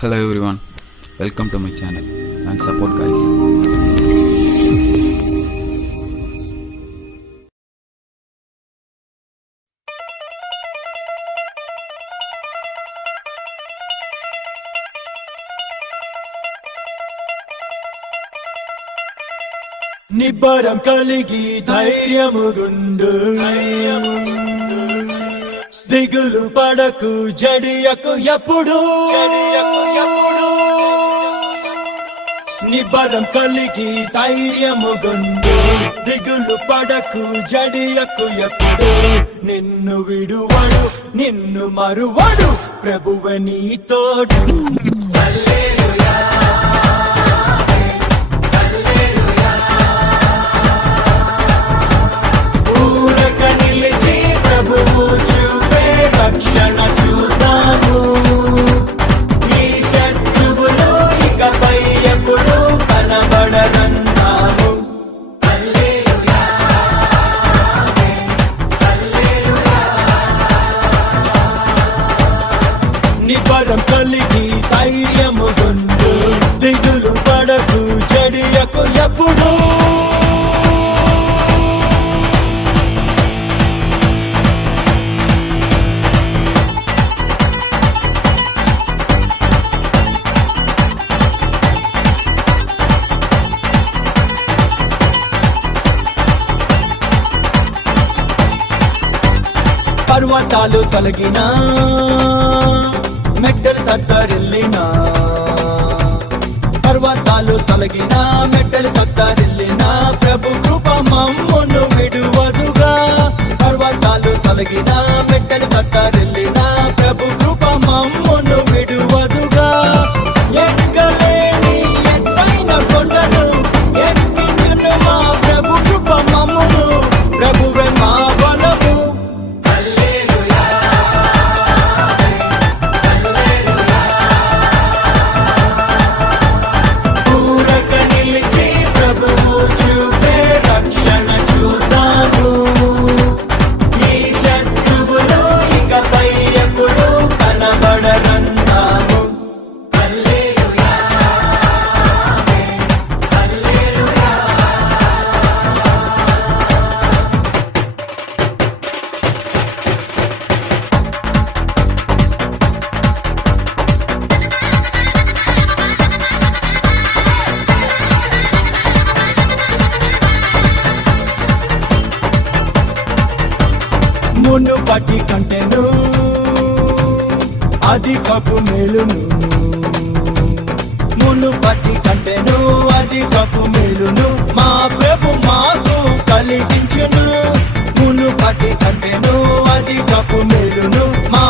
Hello everyone, welcome to my channel and support guys. నిబ్బరం కలిగి ధైర్యముగుండు దిగులు పడకు జడియకు ఎప్పుడు నిబ్బరం కలిగి ధైర్యముగుండు దిగులు పడకు జడియకు ఎప్పుడు నిన్ను విడువడు నిన్ను మరువడు ప్రభువే నీ తోడు. రక్షణ చూద్దాము ఈ శత్రువులు ఇకపై ఎప్పుడు కనబడరన్నాము. నిబ్బరం కలిగి ధైర్యముగుండు దిగులు పడకు జడియకు ఎప్పుడు పర్వతాలు తొలగినా మెట్టలు తత్తరిల్లినా పర్వతాలు తొలగినా మెట్టలు తత్తరిల్లినా ప్రభు కృప మమ్మును విడువదుగా. పర్వతాలు తొలగినా మెట్టలు తత్తరిల్లినా ప్రభు కృప మమ్మును విడువదుగా. ఎక్కలేని ఎత్తైన కొండను ఎక్కించును మా ప్రభు కృప మమ్మును ప్రభువే మా బలము. రక్షణ చూద్దాము ఈ శత్రువులు ఇకపై ఎప్పుడు కనబడరన్నాము. మునుపటి కంటేను అధికపు మేలును మునుపటి కంటేను అధికపు మేలును మా ప్రభు మాకు కలిగించును. మునుపటి కంటేను అధికపు మేలును మా